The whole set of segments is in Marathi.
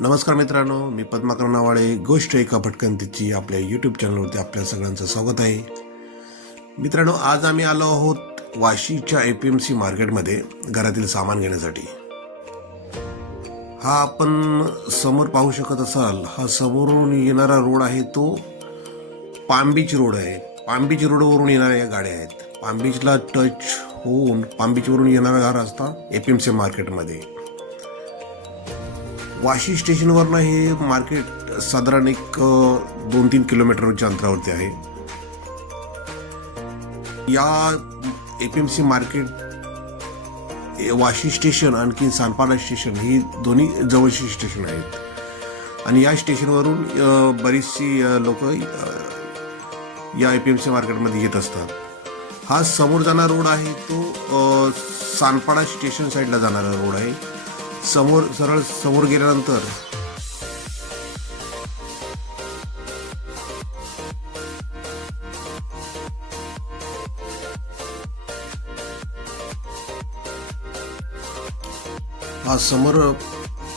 नमस्कार मित्रांनो मी पद्माकर नावाळे गोष्ट एका भटकंतीची आपल्या यूट्यूब चॅनलवरती आपल्या सगळ्यांचं स्वागत आहे. मित्रांनो आज आम्ही आलो आहोत वाशीच्या ए पी एम सी मार्केटमध्ये घरातील सामान घेण्यासाठी. हा आपण समोर पाहू शकत असाल हा समोरून येणारा रोड आहे तो पामबीच रोड आहे. पामबीच रोडवरून येणाऱ्या गाड्या आहेत. पामबीचला टच होऊन पामबीचवरून येणारा हा रस्ता ए पी एम सी मार्केटमध्ये. वाशी स्टेशनवरनं हे मार्केट साधारण एक दोन तीन किलोमीटरच्या अंतरावरती आहे. या A P M C market Vashi station आणखी सानपाडा स्टेशन ही दोन्ही जवळची स्टेशन आहेत. आणि या स्टेशनवरून बरीचशी लोक या ए पी एम सी मार्केटमध्ये येत असतात. हा समोर जाणारा रोड आहे तो सानपाडा स्टेशन साईडला जाणारा रोड आहे. समोर सरळ समोर गेल्यानंतर हा समोर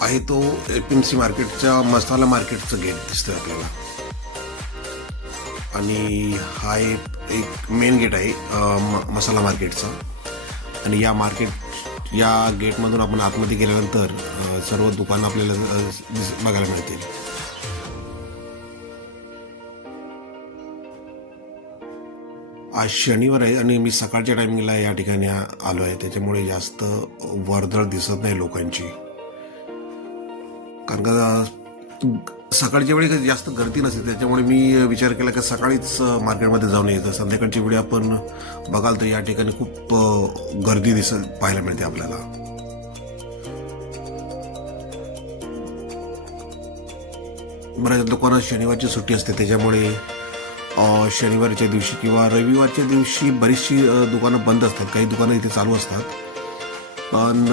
आहे तो एपीएमसी मार्केटच्या मसाला मार्केटचं गेट दिसतोय आपल्याला. आणि हा एक मेन गेट आहे मसाला मार्केटचा. आणि या मार्केट या गेटमधून आपण आतमध्ये गेल्यानंतर सर्व दुकानं आपल्याला दिस- बघायला मिळतील. आज शनिवार आहे आणि मी सकाळच्या टायमिंगला या ठिकाणी आलो आहे. त्याच्यामुळे जास्त वर्दळ दिसत नाही लोकांची. कारण का सकाळच्या वेळी काही जास्त गर्दी नसते त्याच्यामुळे मी विचार केला की सकाळीच मार्केटमध्ये जाऊन यायचं संध्याकाळच्या वेळी आपण बघाल तर या ठिकाणी खूप गर्दी दिस पाहायला मिळते आपल्याला. बऱ्याच लोकांना शनिवारची सुट्टी असते त्याच्यामुळे शनिवारच्या दिवशी किंवा रविवारच्या दिवशी बरीचशी दुकानं बंद असतात. काही दुकानं इथे चालू असतात. पण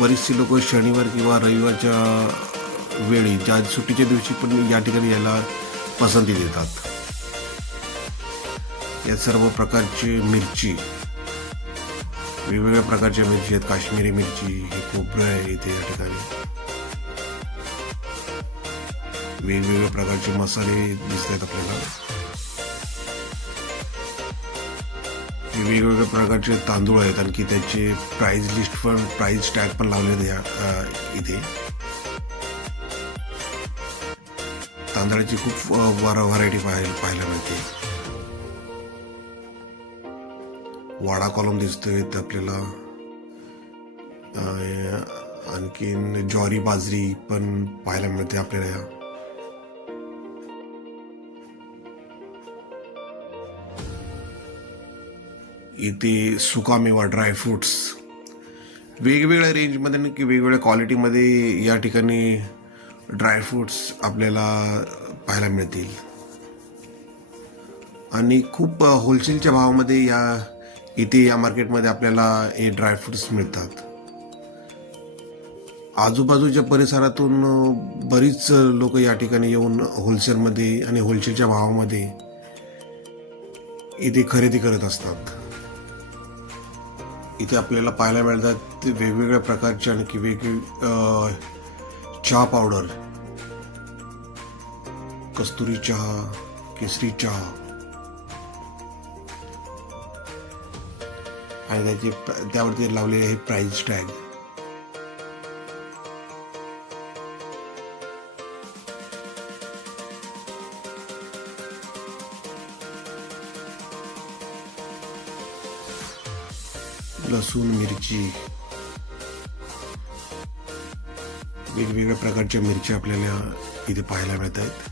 बरीचशी लोक शनिवार किंवा रविवारच्या वेळी ज्या सुट्टीच्या दिवशी पण या ठिकाणी यायला पसंती देतात. या सर्व प्रकारची मिरची वेगवेगळ्या प्रकारच्या मिरची आहेत. काश्मीरी मिरची हे खोबरं आहे इथे या ठिकाणी. वेगवेगळ्या प्रकारचे मसाले दिसत आहेत आपल्याला. वेगवेगळ्या प्रकारचे तांदूळ आहेत. आणखी त्याचे प्राईज लिस्ट पण प्राईज टॅग पण लावले आहेत या इथे. तांदळाची खूप व्हरायटी पाहायला पाहायला मिळते. वाडा कॉलम दिसतोय इथं आपल्याला. आणखीन ज्वारी बाजरी पण पाहायला मिळते आपल्याला इथे सुकामेवा ड्रायफ्रुट्स वेगवेगळ्या रेंजमध्ये आणि की वेगवेगळ्या क्वालिटीमध्ये या ठिकाणी ड्रायफ्रूट्स आपल्याला पाहायला मिळतील. आणि खूप होलसेलच्या भावामध्ये या इथे या मार्केटमध्ये आपल्याला हे ड्रायफ्रूट्स मिळतात. आजूबाजूच्या परिसरातून बरीच लोक या ठिकाणी येऊन होलसेलमध्ये आणि होलसेलच्या भावामध्ये इथे खरेदी करत असतात. इथे आपल्याला पाहायला मिळतात ते वेगवेगळ्या प्रकारचे आणखी वेगवेग चहा पावडर कस्तुरी चहा केसरी चहा आणि त्याची त्यावरती लावलेले हे प्राईज टॅग लसूण मिरची वेगवेगळ्या प्रकारच्या मिरच्या आपल्याला इथे पाहायला मिळत आहेत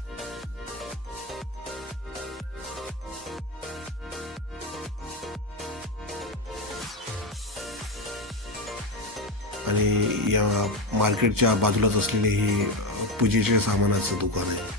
आणि या मार्केटच्या बाजूलाच असलेले हे पूजेच्या सामानाचं दुकान आहे.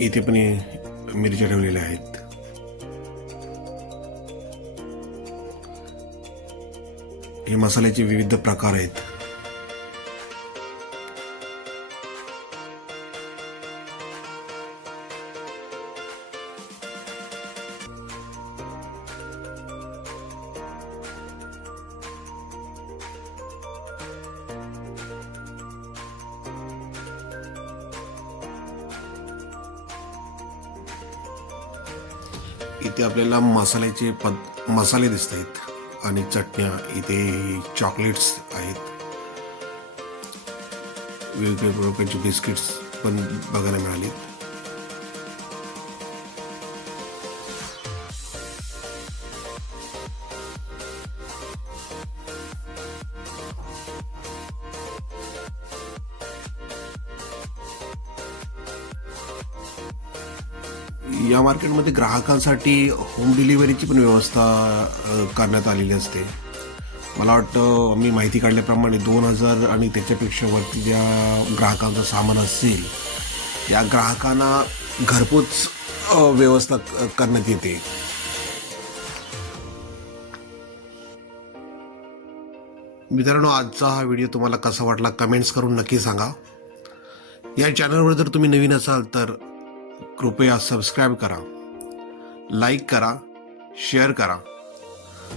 इथे पण मिरच्या ठेवलेल्या आहेत. हे मसाल्याचे विविध प्रकार आहेत. इथे आपल्याला मसाल्याचे पद मसाले दिसत आहेत आणि चटण्या इथे चॉकलेट्स आहेत. वेगवेगळ्या प्रकारचे बिस्किट्स पण बघायला मिळाली या मार्केटमध्ये ग्राहकांसाठी होम डिलिव्हरीची पण व्यवस्था करण्यात आलेली असते. मला वाटतं मी माहिती काढल्याप्रमाणे दोन हजार आणि त्याच्यापेक्षा वरती ज्या ग्राहकांचं सामान असेल या ग्राहकांना घरपोच व्यवस्था करण्यात येते. मित्रांनो आजचा हा व्हिडिओ तुम्हाला कसा वाटला कमेंट्स करून नक्की सांगा. या चॅनलवर जर तुम्ही नवीन असाल तर कृपया सबस्क्राईब करा लाईक करा शेअर करा.